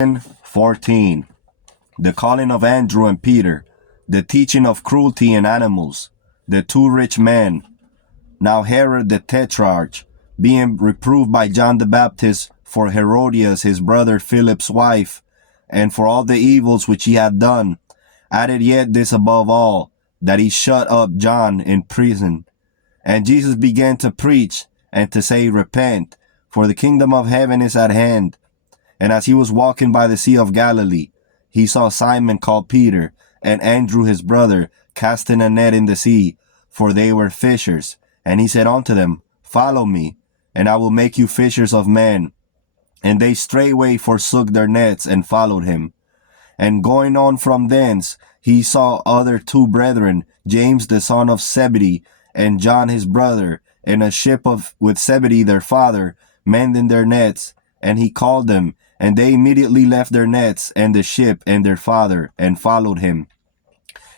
14. The calling of Andrew and Peter, the teaching of cruelty in animals, the two rich men. Now Herod the Tetrarch, being reproved by John the Baptist for Herodias his brother Philip's wife, and for all the evils which he had done, added yet this above all, that he shut up John in prison. And Jesus began to preach, and to say, Repent, for the kingdom of heaven is at hand. And as he was walking by the Sea of Galilee, he saw Simon called Peter, and Andrew his brother, casting a net in the sea, for they were fishers. And he said unto them, Follow me, and I will make you fishers of men. And they straightway forsook their nets, and followed him. And going on from thence, he saw other two brethren, James the son of Zebedee, and John his brother, in a ship with Zebedee their father, mending their nets. And he called them, and they immediately left their nets and the ship and their father, and followed him.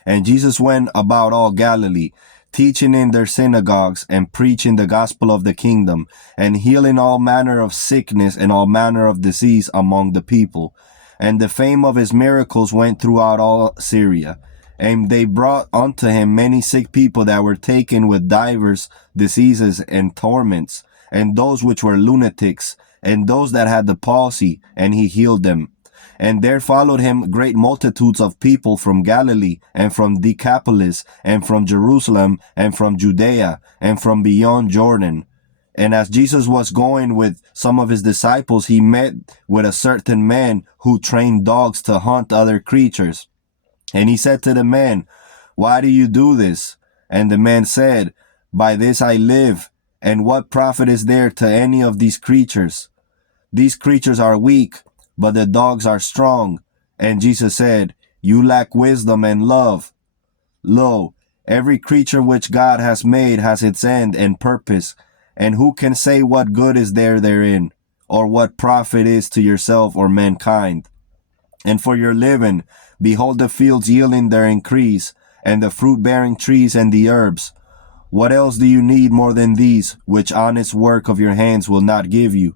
And Jesus went about all Galilee, teaching in their synagogues, and preaching the gospel of the kingdom, and healing all manner of sickness and all manner of disease among the people. And the fame of his miracles went throughout all Syria. And they brought unto him many sick people that were taken with divers diseases and torments, and those which were lunatics, and those that had the palsy, and he healed them. And there followed him great multitudes of people from Galilee, and from Decapolis, and from Jerusalem, and from Judea, and from beyond Jordan. And as Jesus was going with some of his disciples, he met with a certain man who trained dogs to hunt other creatures. And he said to the man, Why do you do this? And the man said, By this I live, and what profit is there to any of these creatures? These creatures are weak, but the dogs are strong. And Jesus said, You lack wisdom and love. Lo, every creature which God has made has its end and purpose, and who can say what good is there therein, or what profit is to yourself or mankind? And for your living, behold the fields yielding their increase, and the fruit-bearing trees and the herbs. What else do you need more than these, which honest work of your hands will not give you?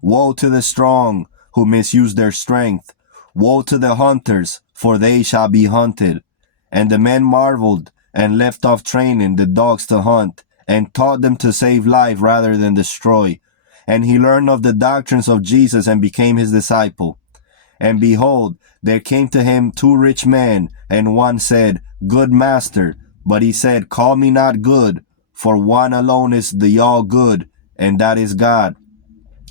Woe to the strong, who misuse their strength. Woe to the hunters, for they shall be hunted. And the men marveled, and left off training the dogs to hunt, and taught them to save life rather than destroy. And he learned of the doctrines of Jesus, and became his disciple. And behold, there came to him two rich men, and one said, Good master. But he said, Call me not good, for one alone is the all good, and that is God.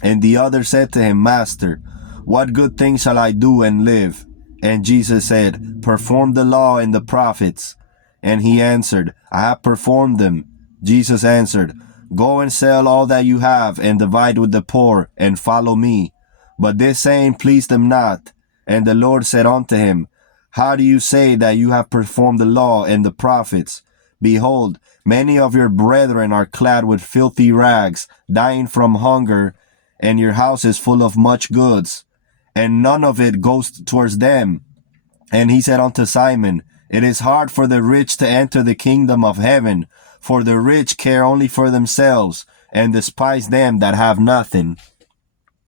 And the other said to him, Master, what good thing shall I do and live? And Jesus said, Perform the law and the prophets. And he answered, I have performed them. Jesus answered, Go and sell all that you have, and divide with the poor, and follow me. But this saying pleased them not. And the Lord said unto him, How do you say that you have performed the law and the prophets? Behold, many of your brethren are clad with filthy rags, dying from hunger, and your house is full of much goods, and none of it goes towards them. And he said unto Simon, It is hard for the rich to enter the kingdom of heaven, for the rich care only for themselves, and despise them that have nothing.